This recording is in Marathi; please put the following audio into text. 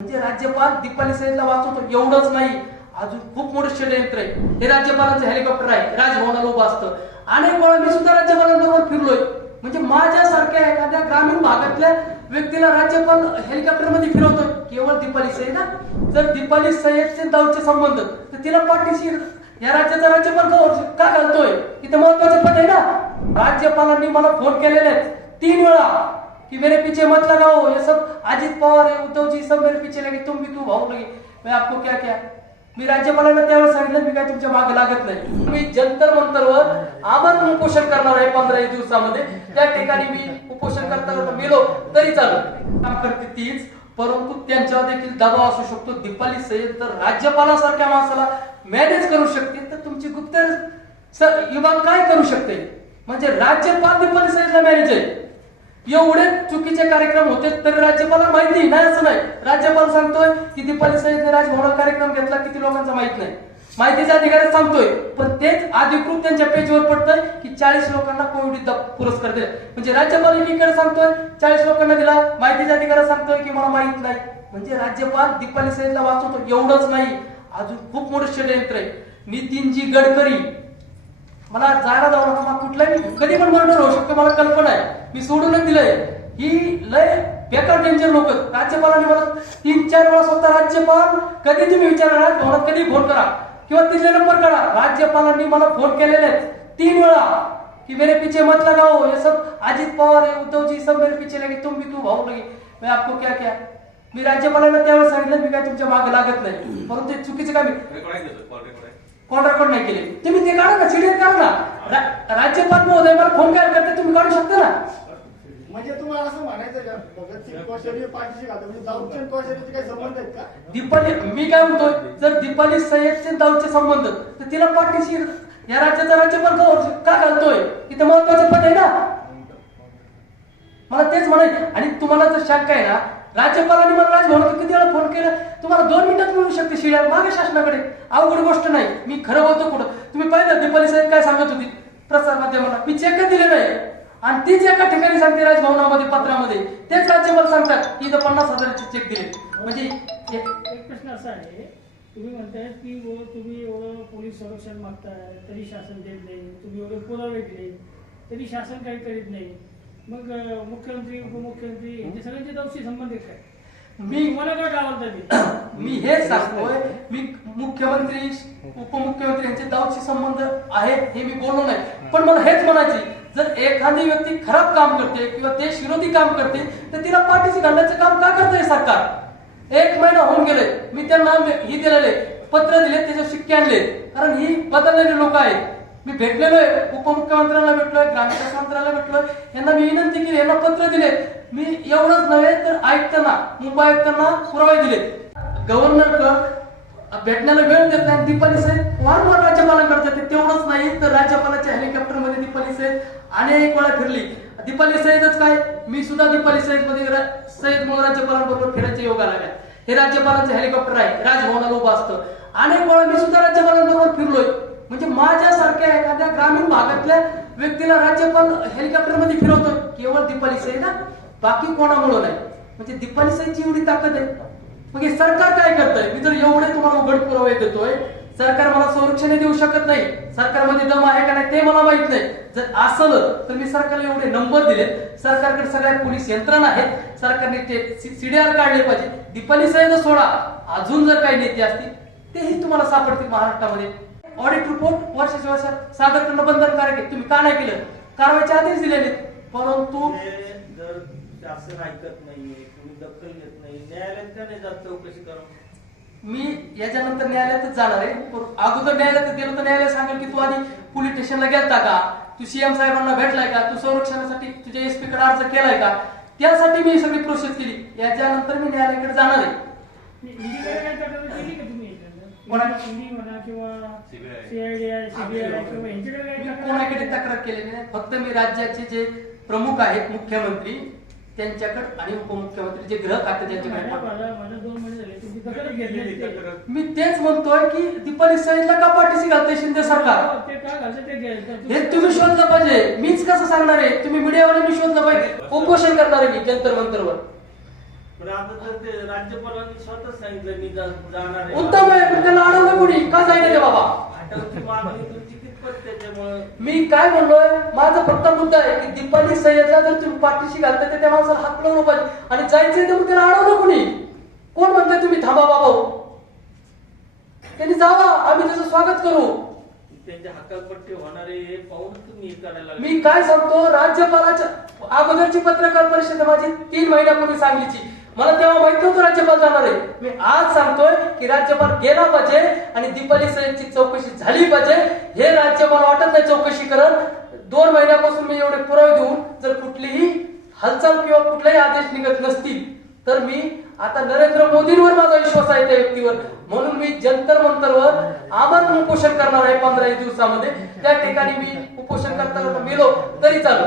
म्हणजे राज्यपाल दीपाली सैनला वाचवतो एवढंच नाही. अजून खूप मोठं षडयंत्र आहे. हे राज्यपालांचं हेलिकॉप्टर आहे. राजभवनाला उभं असतं. अनेक वेळा मी सुद्धा राज्यपालांबरोबर फिरलोय. म्हणजे माझ्यासारख्या एखाद्या ग्रामीण भागातल्या व्यक्तीला राज्यपाल हेलिकॉप्टरमध्ये फिरवतोय. केवळ दीपाली सईद ना जर दीपाली सय्यदचे दावचे संबंध तर तिला पाठीशी या राज्याचा राज्यपाल का घालतोय? इथे महत्वाचं पद आहे ना? राज्यपालांनी मला फोन केलेले आहेत. तीन वेळा. कि मेरे पीछे मत लगाओ ये सब अजित पवार है उद्धव जी सब मेरे पीछे लगे तुम भी तू भाऊ लगे। मैं आपको क्या क्या? मी राज्यपालांना त्यावेळेस सांगितलं मी काय तुमच्या मागे लागत नाही. मी जंतर मंतरवर आमरण उपोषण करणार आहे पंधरा दिवसामध्ये. त्या ठिकाणी मी उपोषण करता मेलो तरी चालू. काम करते तीच परंतु त्यांच्यावर देखील दबाव असू शकतो. दीपाली सय्यद तर राज्यपालासारख्या माणसाला मॅनेज करू शकते तर तुमची गुप्तहेर सर विभाग काय करू शकते? म्हणजे राज्यपाल दीपाली सय्यदला मॅनेज आहे. एवढे चुकीचे कार्यक्रम होते तरी राज्यपालांना माहिती नाही असं नाही. राज्यपाल सांगतोय की दीपाली सय्यदने राजभवनात कार्यक्रम घेतला किती लोकांचा माहीत नाही. माहितीचा अधिकारी सांगतोय. पण तेच अधिकृत त्यांच्या पेजवर पडतंय की चाळीस लोकांना कोविड पुरस्कार दिला. म्हणजे राज्यपाल एकीकडे सांगतोय चाळीस लोकांना दिला. माहितीचा अधिकारी सांगतोय की मला माहीत नाही. म्हणजे राज्यपाल दीपाली सय्यदला वाचवतो एवढंच नाही. अजून खूप मोठं षडयंत्र आहे. नितीनजी गडकरी मला जायला जाऊ नका कुठलाही कधी पण मर्डर होऊ शकतो मला कल्पना आहे. मी सोडूनच दिलंय. ही लय बेकार डेंजर लोक. राज्यपालांनी मला तीन चार वेळा स्वतः राज्यपाल कधी तुम्ही विचारणार भवनात कधी फोन करा? किंवा तिथले नंबर करा राज्यपालांनी मला फोन केलेले आहेत. तीन वेळा. कि मेरे पीछे मत लगाओ. ये सब अजित पवार है उद्धव जी सब मेरे पीछे लगे. तुम भी तू भाऊ लगे. मैं आपको क्या क्या? मी राज्यपालांना त्यावेळेस सांगितलं मी काय तुमच्या मागे लागत नाही. परंतु ते चुकीचे मी रेकॉर्ड नाही केले. तुम्ही ते काढा ना सिरियल काढा ना. राज्यपाल महोदय मला फोन काय करते तुम्ही काढू शकता ना. म्हणजे तुम्हाला असं म्हणायचं का? भगतसिंग कोश्यारी पाठीशी घालतो म्हणजे कोश्यारीचे काही संबंध आहेत का? दीपाली मी काय म्हणतोय जर दीपाली सय्यदचे दावचे संबंध तर तिला पाठीशी या राज्याचा राज्यपाल का का घालतोय? इथे महत्वाचं पद आहे ना? मला तेच म्हणाय आणि तुम्हाला जर शंका आहे ना राज्यपालांनी मला राजभवनात किती वेळा फोन केला? तुम्हाला दोन मिनिटात मिळू शकते शिड्या मागे शासनाकडे. अवघड गोष्ट नाही. मी खरं बोलतो कुठं तुम्ही पाहिलं दीपाली साहेब काय सांगत होती? प्रसार माध्यमाला. मी चेक दिले नाही. आणि तीच एका ठिकाणी सांगते राजभवनामध्ये पत्रामध्ये. तेच राज्यपाल सांगतात की इथं पन्नास हजाराचे चेक दिले. म्हणजे एक- प्रश्न असा आहे. तुम्ही म्हणताय की तुम्ही एवढं पोलीस संरक्षण मागताय तरी शासन देत नाही. तुम्ही एवढे पुरावे दिले. तरी शासन काही करीत नाही. मग मुख्यमंत्री उपमुख्यमंत्री यांचे सगळ्यांचे दौशी संबंध आहेत काय? मी मला काय डावलता मी हेच सांगतोय मी मुख्यमंत्री उपमुख्यमंत्री यांचे दावशी संबंध आहे हे मी बोललो नाही. पण मला हेच म्हणायचे जर एखादी व्यक्ती खराब काम करते किंवा देश विरोधी काम करते तर तिला पाठीशी घालण्याचं काम का करतंय सरकार? एक महिना होऊन गेले मी त्यांना ही दिलेले पत्र दिले त्याचे शिक्के आणले. कारण ही बदललेली लोक आहेत. मी भेटलेलो आहे उपमुख्यमंत्र्यांना भेटलोय ग्रामविकास मंत्र्यांना भेटलोय. यांना मी विनंती केली यांना पत्र दिले. मी एवढंच नव्हे तर आयुक्तांना मुंबई आयुक्तांना पुरावे दिले. गव्हर्नर भेटण्याला वेळ देत नाही दीपाली साहेब वारंवार राज्यपालांकडे जाते तेवढंच नाही तर राज्यपालाच्या हेलिकॉप्टरमध्ये दीपाली साहेब अनेक वेळा फिरली. दीपाली सय्यदच काय? मी सुद्धा दीपाली सय्यदमध्ये सैद म्हणून राज्यपालांबरोबर फिरायचे योग आला हे राज्यपालांचं हेलिकॉप्टर आहे राजभवनाला उभं असतं. अनेक वेळा मी सुद्धा राज्यपालांबरोबर फिरलोय. म्हणजे माझ्यासारख्या एखाद्या ग्रामीण भागातल्या व्यक्तीला राज्यपाल हेलिकॉप्टरमध्ये फिरवतोय. केवळ दीपाली सई ना? बाकी कोणामुळे नाही? म्हणजे दीपाली सईची एवढी ताकद आहे. मग हे सरकार काय करतंय? मी जर एवढे तुम्हाला उघड पुरावे देतोय सरकार मला संरक्षण देऊ शकत नाही. सरकारमध्ये दम आहे का नाही ते मला माहीत नाही. जर असल तर मी सरकारला एवढे नंबर दिलेत. सरकारकडे सगळ्या पोलीस यंत्रणा आहेत. सरकारने ते सीडीआर काढले पाहिजे. दीपाली सैन सोडा. अजून जर काही नेते असतील तेही तुम्हाला सापडतील महाराष्ट्रामध्ये. ऑडिट रिपोर्ट वर्षाच्या वर्षात सादर करणं बंधनकारक आहे तुम्ही का नाही केलं कारवाईचे आदेश दिलेले परंतु जर शासन ऐकत नाहीये तुम्ही दखल घेत नाही न्यायालयात का नाही जात चौकशी करा मी याच्यानंतर न्यायालयातच जाणार आहे अगोदर न्यायालयात गेलो तर न्यायालय सांगेल की तू आधी पोलीस स्टेशनला गेलता का तू सीएम साहेबांना भेटलाय का तू संरक्षणासाठी तुझ्या एसपी कडे अर्ज केलाय का त्यासाठी मी ही सगळी प्रोसेस केली याच्यानंतर मी न्यायालयाकडे जाणार आहे ईडीकडे काय तक्रार केली का तुम्ही कोणा- ईडी म्हणा किंवा. सीआयडी सीबीआय किंवा यांच्याकडे काही मी तक्रार कोणाकडे तक्रार केलेली नाही. फक्त मी राज्याचे जे प्रमुख आहेत मुख्यमंत्री त्यांच्याकडे आणि उपमुख्यमंत्री जे गृह खाते त्यांच्याकडे माझ्या पाठवतो. माझ्या माझ्या दोन महिने झाले तुमची तक्रार घेतली केलेली ते. तक्रार. मी तेच म्हणतोय की दीपाली सईदला का पाठीशी घालते शिंदे सरकार? ते काय घालतं ते घ्यायचं. हे तुम्ही शोधलं पाहिजे. मीच कसं सांगणार आहे? तुम्ही मीडियावाल्यांनी शोधलं पाहिजे. उपोषण करणार आहे मी जंतर मंतरवर. पण आता तर ते राज्यपालांनी स्वतः सांगितलं मी जा- जाणार आहे. उत्तम आहे पण त्याला अडवलं कोणी का ते बाबा अटकची मागणी तुमची कितपत त्याच्यामुळं? मी काय म्हणलोय माझा फक्त मुद्दा आहे की दीपाली सय्यदला जर तुम्ही पाठीशी घालता तर त्या माणसाला हात लावलं पाहिजे आणि जायचंय तर मग त्याला अडवलं कोणी. कोण म्हणतंय तुम्ही? थांबा बाबा. त्यांनी जावा. आम्ही त्याचं स्वागत करू. त्यांच्या हकालपट्टी होणारे हे पाहून तुम्ही हे करायला लागले. मी काय सांगतो? राज्यपालाच्या अगोदरची पत्रकार परिषद माझी. तीन महिन्यापूर्वी सांगलीची मला तेव्हा माहीत नव्हतं राज्यपाल जाणार आहे. मी आज सांगतोय की राज्यपाल गेला पाहिजे आणि दीपाली सय्यदची चौकशी झाली पाहिजे. हे राज्यपाल वाटत नाही चौकशी करत. दोन महिन्यापासून मी एवढे पुरावे देऊन जर कुठलीही हालचाल किंवा कुठलाही आदेश निघत नसतील तर मी आता नरेंद्र मोदींवर माझा विश्वास आहे त्या व्यक्तीवर. म्हणून मी जंतर मंतरवर आमरण उपोषण करणार आहे पंधरा दिवसामध्ये. त्या ठिकाणी मी उपोषण करता करता मेलो तरी चालू.